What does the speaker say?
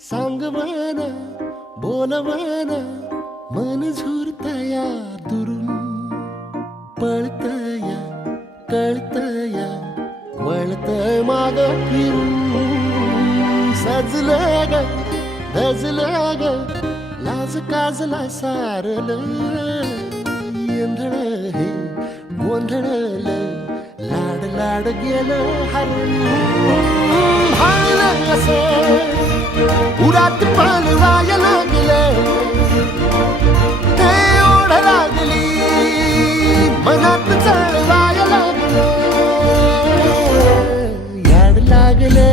सांगवान बोलवान मन झुरतया दुरून पळतया कळतया वळतय माग फिरून सजलं ग धजलं ग लाज काजला सारलं येंधळ हे गोंधळलं लाड लाड गेलं हरून भाळलं कसं उरात पालवाया लागलं ते ओढ लागली मनात चळवाया लागलं याड लागलं